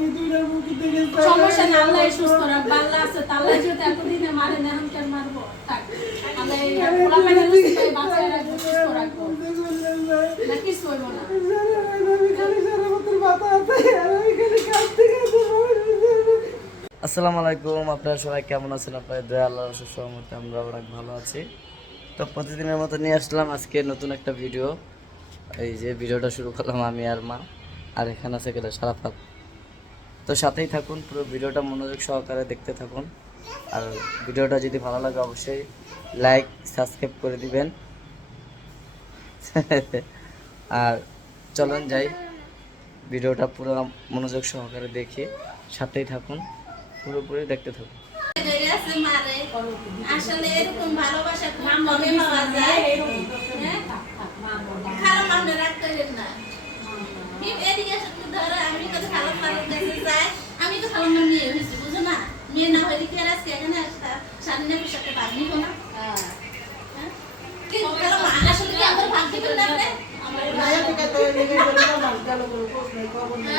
আল্লাহ আল্লাহ আল্লাহ না আসসালামু আলাইকুম, আপনারা সবাই কেমন আছেন? আপনাদের দয়া, আল্লাহর সহমতে আমরা অনেক ভালো আছি। তো প্রতিদিনের মতো নিয়ে আসলাম আজকে নতুন একটা ভিডিও। এই যে ভিডিওটা শুরু করলাম আমি আর মা, আর এখানে আছে কেটে সারাফাত তো সাথেই থাকুন, পুরো ভিডিওটা মনোযোগ সহকারে দেখতে থাকুন আর ভিডিওটা যদি ভালো লাগে, অবশ্যই লাইক সাবস্ক্রাইব করে দিবেন আর চলুন যাই, ভিডিওটা পুরো মনোযোগ সহকারে দেখি সাথেই থাকুন, পুরোপুরি দেখতে থাকুন ভালোবাসা যায়। হ্যাঁ? না। এই এদিকে ধরো, আমি কত কাছে যাই। আমি তো খারাপ মানুষ মেয়ে হয়েছি, বুঝো না? মেয়ে না হইলে কি আর আজকে এখানে আসতা- স্বাধীন পোশাকটা পারবি না? কি খারাপ আসলে কি আমার ভাগ দিবেন না আপনি? না,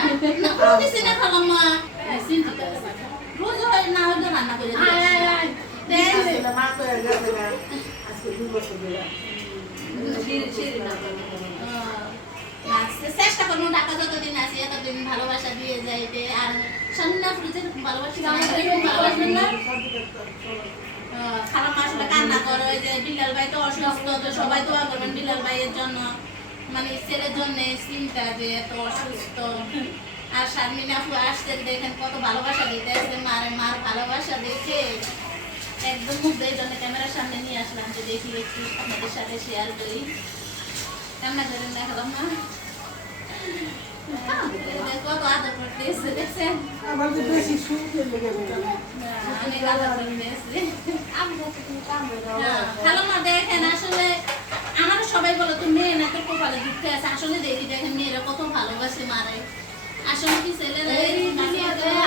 কোনো কিছু না খারাপ মা। রোজ হয় না হলে রান্না করে দিই। দেয়। চেষ্টা করব টাকা যতদিন আছে এতদিন ভালোবাসা দিয়ে যাইতে। আর সামনে ফ্রিজের ভালোবাসা খারাপ আসলে কান্না করো যে বিলাল ভাই তো অসুস্থ তো সবাই দোয়া করবেন বিলাল ভাইয়ের জন্য। মানে ছেলের জন্য চিন্তা যে এত অসুস্থ। আর শারমিন আপু আসছে দেখেন কত ভালোবাসা দিতেছে মার মার ভালোবাসা দেখে একদম মুগ্ধ। এই জন্য ক্যামেরার সামনে নিয়ে আসলাম যে দেখি একটু আপনাদের সাথে শেয়ার করি। কেমন করেন দেখালাম না দেখেন আসলে আমার সবাই বলে তো মেয়ে না তোর কপালে দুঃখে আছে আসলে দেখি দেখেন মেয়েরা কত ভালোবাসে মারে আসলে কি ছেলেরা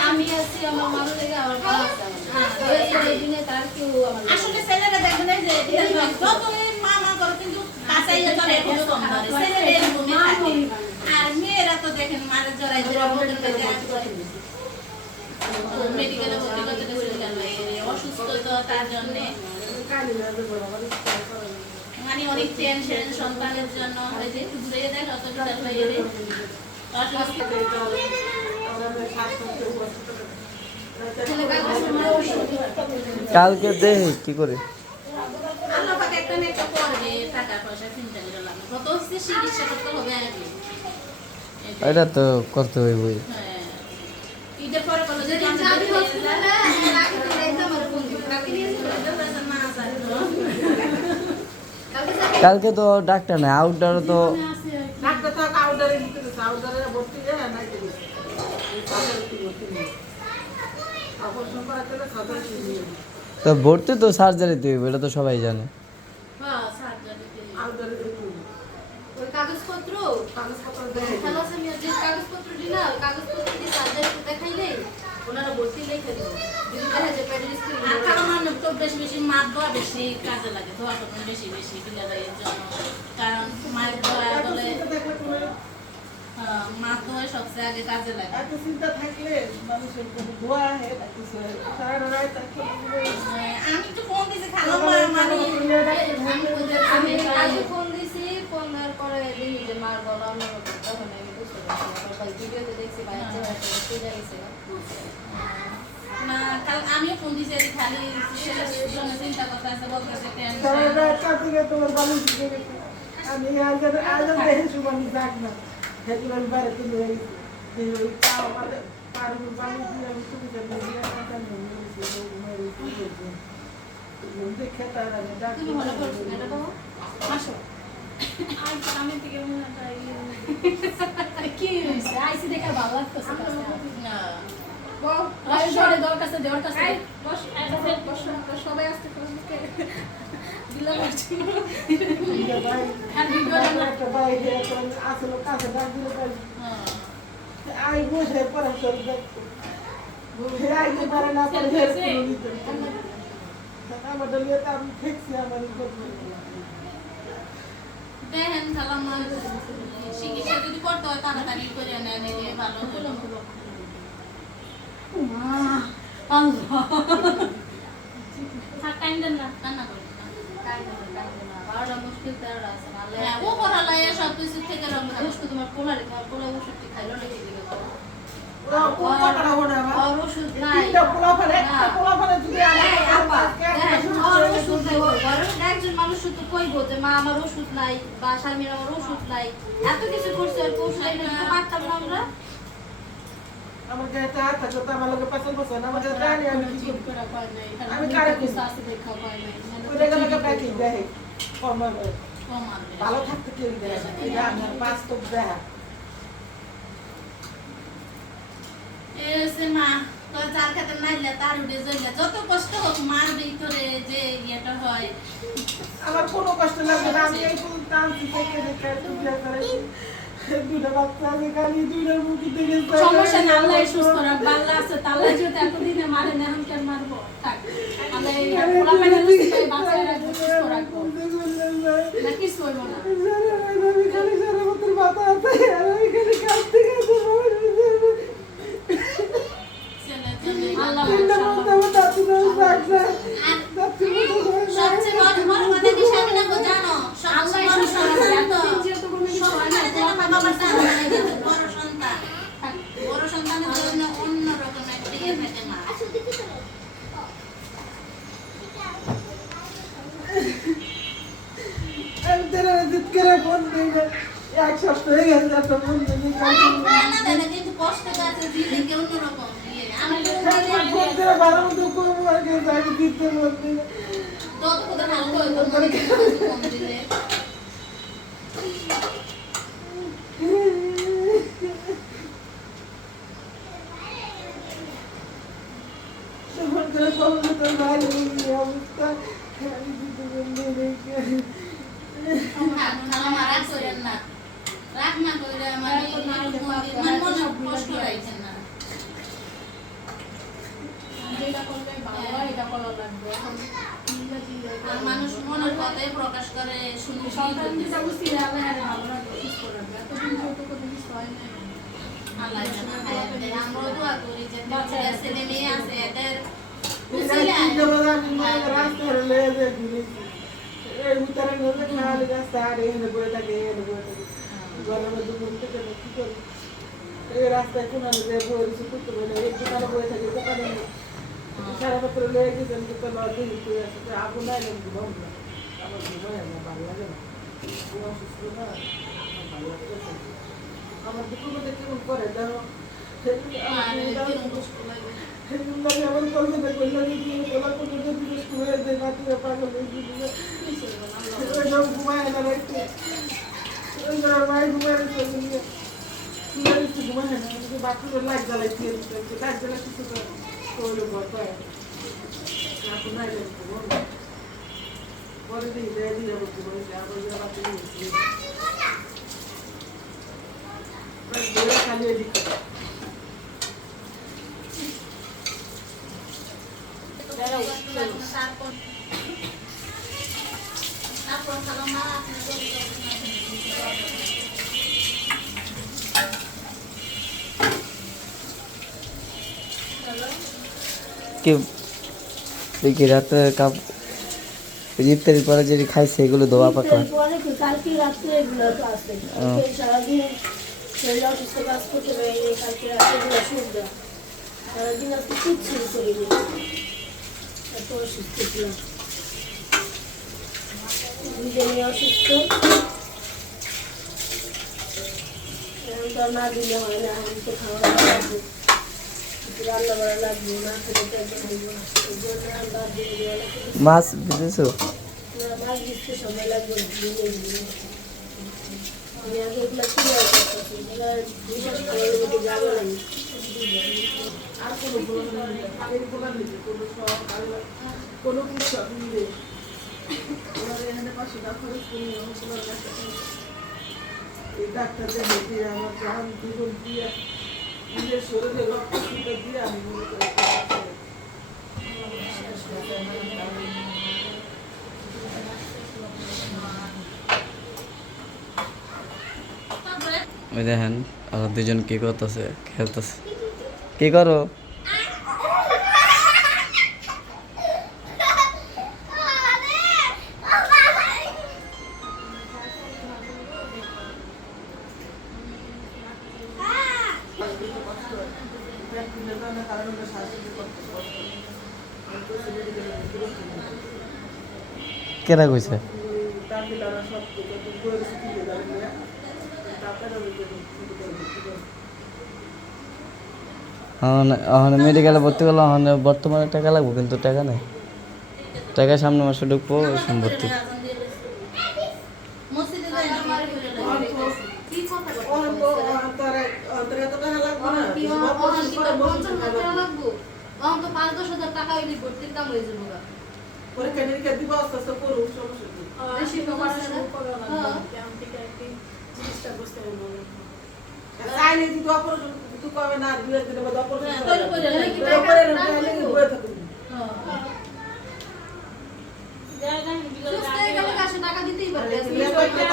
আমি আছি আমার ভালো লেগে আমার। আসলে ছেলেরা দেখবেন যে যতই মা মা করে কিন্তু কাঁচাই ধরে এখনও ছেলেরা এরকমই থাকে আর মেয়েরা তো দেখেন মারে জড়াই জড়াই মেডিকেলে ভর্তি করতে হসপিটাল অসুস্থ তো তার জন্য। মানে অনেক টেনশন সন্তানের জন্য। যে একটু ঘুরে বিশাল হয়ে যাবে কালকে দেখি কি করে? আল্লাহ পাক একটা না একটা করবে টাকা পয়সা চিন্তা করে লাভ কত হচ্ছে চিকিৎসা করতে হবে আগে। এটা তো করতে হইবই। হ্যাঁ। ঈদের পরে বলো যে যদি আমি যাবি দেখতে হসপিটালে, এর আগে তো যাইতে আমার ফোন দিবি। কালকে তো ডাক্তার নাই আউটডোর তো তো ভর্তি তো সার্জারিতে হইব এটা তো সবাই জানে। হ্যাঁ, কাগজপত্র থ্যালাসেমিয়ার যে কাগজপত্র দিলা, ওই কাগজপত্র দিয়ে সার্জারিতে দেখাইলেই ওনারা ভর্তি লিখে দিবে। যদি দেখা যায় পেটের স্ক্রিন আর কারও মানুষ তো বেশি বেশি মাছ ধোয়া বেশি কাজে লাগে ধোয়া তখন বেশি বেশি বিলাইয়ের জন্য। কারণ মায়ের ধোয়া বলে হ্যাঁ, মাছ ধোয়া সবচেয়ে আগে কাজে লাগে। হ্যাঁ, আমি তো ফোন দিয়েছি খালো মা মানে আমি বলতে আমি আমি আগে ফোন দিছি ফোন দেওয়ার পরে দেখি যে মার গলা অন্যরকম তখন আমি বুঝতে পারছি তারপর ভাই ভিডিওতে দেখছি ভাইয়ের চেহারাটা সোজা গেছে। না কাল আমিও ফোন দিয়েছি খালি চিন্তা করতে আছে বলতেছে টেনশন আমি আজ আজ দেখে সুমানি যাক না। সেগুলো আমি বাইরে তুলে ওই পা আমাদের পারগুলো পানি দিয়ে আমি তুমি কেন দিয়ে আমার দেখে তার আমি ডাক তুমি ভালো করছ এটা বাবা। আসো। হয় কি হয়েছে? আইসি দেখে ভালো লাগতেছে না। সবাই আসতে পারি হ্যাঁ। আই বসে পরে করে দেখতো আইতে পারে না নিতে। আমার দলিয়ে আমি ঠেকছি আমার দেখেন খালাম চিকিৎসা যদি করতে হয় তাড়াতাড়ি করে নেন এলে ভালো হলো ও করা লাগে সব কিছু থেকে রক্ষা তোমার কোলা রেখে কোলা ওষুধ খাইলো রেখে দিবে ওরা ওষুধ নাই। পোলা ফেলে পোলা ফেলে যদি আর কইবো যে মা আমার ওষুধ নাই বা স্বামীর আমার ওষুধ নাই এত কিছু করছে আর ওষুধ এনে দিতে পারতাম না আমরা তো পছন্দ পছন্দ, জানি আমি কি। নাই, আমি কারে? দেখা নাই, দেয়, কম আনবে। ভালো থাকতে কেউ দেয় না, আমার বাস্তব দেখা। তো যার ক্ষেত্রে নাইলে তার উঠে জ্বললে, যত কষ্ট হোক মার ভিতরে যে ইয়েটা হয়। আমার কোনো কষ্ট লাগবে না আমি এই ফুল টানছি থেকে দেখে দুটো বাচ্চা আছে খালি দুইটার মুখে দেখে সমস্যা না আল্লাহ সুস্থ রাখবে আল্লাহ আছে তাল্লাহ যদি এতদিনে মারে না এখন কেন মারবো? থাক আল্লাহ পোলা বাঁচায় রাখব সুস্থ রাখব না কিছু হইব না। ফোন দিই এক সপ্তাহ হয়ে গেছে একটা ফোন দাদা কিন্তু কষ্ট আছে দিলে কেউ আমি ফোন করে বারো মতো কম আর গেছে আমি দিতে বলতে যত কথা হালকা হইতো মনে কম দিলে ফোন করে ফোন করতে ভালো অবস্থা আমি দিতে বলতে খালা মা রাগ করেন না রাগ না করে মানে মানে মনে কষ্ট রাখছেন না যেটা করলে ভালো হয় এটা করা লাগবে এখন আর মানুষ মনের কথাই প্রকাশ করে শুনি সন্তান যেটা আরে ভালো এতদিন কিছু হয় না আল্লাহ যেন হায়াত দেয়। আমরাও দোয়া করি যে বাচ্চারা ছেলে মেয়ে আছে। এদের উসিলায় রাস্তায় লেগে ঘুরেছি এই উত্তরে নজর না হলে রাস্তা আর এখানে থাকে এখানে বয়ে থাকে। গরমে দুপুর থেকে কি করি? এই রাস্তায় কোন যে এই দোকানে বয়ে থাকে দোকানে সারাপত্র লেগে গেছে আমি তো লড়তে আগুন নাই না আমার না। দুপুর কেমন করে দেখো আমার কলকাতা স্কুলে যে নাতিয়ে পাগল না, ঘুমায় না রাখতে ঘুমায় চলে ঘুমায় না বাথরুমে লাইট জ্বালাই দিয়ে লাইট জ্বালাই কিছু তো পায় এখন নাই কি এই রাতে কাপ ইফতারি পরে যে খাইছে এগুলো ধোয়া পাকলা পরে কি? কালকে রাত্রে এগুলো তো আছে। কালকে সারাদিন শরীর অসুস্থ না দিলে হয় না এখন তো খাওয়া দিয়ে মাছ দিতেছো? না সময় লাগবে আর কোনো কোনো কিছু আপনি এখানে খরচ করি ওনার ডাক্তারদের হেঁটে আমার প্রাণ জীবন দিয়ে নিজের দেখেন আর দুজন কি করতেছে খেলতেছে। কি করো? পেট ফুলে যায় না কারণ করতে কষ্ট। কইছে? ওখানে মেডিকেলে ভর্তি করলে ওখানে বর্তমানে টাকা লাগবে কিন্তু টাকা নেই। টাকা সামনে মাসে ঢুকবো ওই হয়, হয়ে। পরীক্ষা নিরীক্ষা দিব আস্তে আস্তে হ্যাঁ। তুই কবে না দুই একদিনের মধ্যে অপারেশন হ্যাঁ, করে করে টাকা করে দাম রাখলে লাগবো? বয়ে থাকুন সুস্থ হয়ে গেলে কাছে টাকা দিতেই পারবে। বিদেশ নাম্বারটা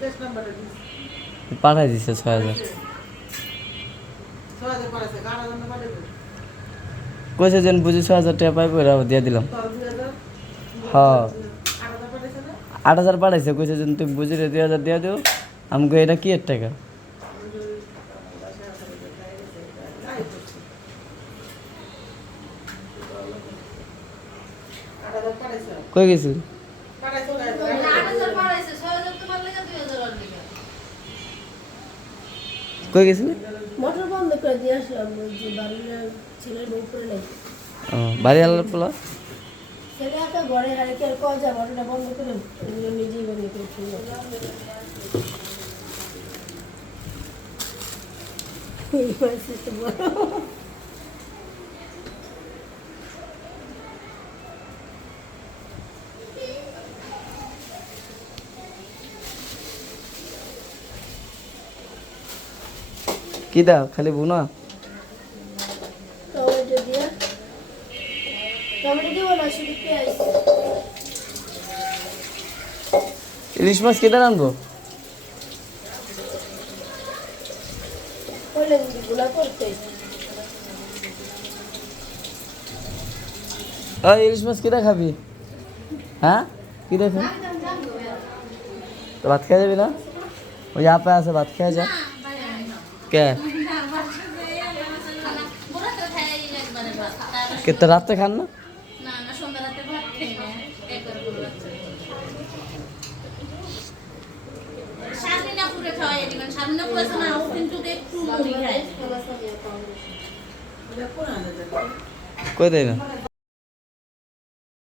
দিস পাঠাই দিছে ছয় হাজার কইছে যেন বুঝি ছয় হাজার টাকা পাইবো এরা দিয়ে দিলাম। হাজার? হ্যাঁ। আট হাজার পাঠাইছে কইছে যেন তুমি বুঝি রে দুই হাজার দিয়ে দিও। আমি এটা কি এর টাকা? কই গেছিল পাঠাইছে মানে আট হাজার বাড়াইছে, ছয় হাজার তোমার লেগে, দুই হাজার ওর লেগে। কই গেছিল? মোটর বন্ধ করে দিয়ে আসলাম যে বাড়ির ছেলের বউ করে নেই। ও বাড়ি আলার পোলা? ছেলে একটা ঘরে হারে কি আর কয় যায় মোটরটা বন্ধ করে নিজেই বন্ধ করে শুনলাম কি দাও খালি বুনা? ইলিশ মাছ কেটে আনব? ইলিশ মাছ কিটা খাবি? হ্যাঁ? খাবি? তো ভাত খেয়ে যাবি না? ওই আপে আছে ভাত খেয়ে যা। কে? বুড়া তো খাই একবারে ভাত তার কে তো রাত্রে খান না? রাতে না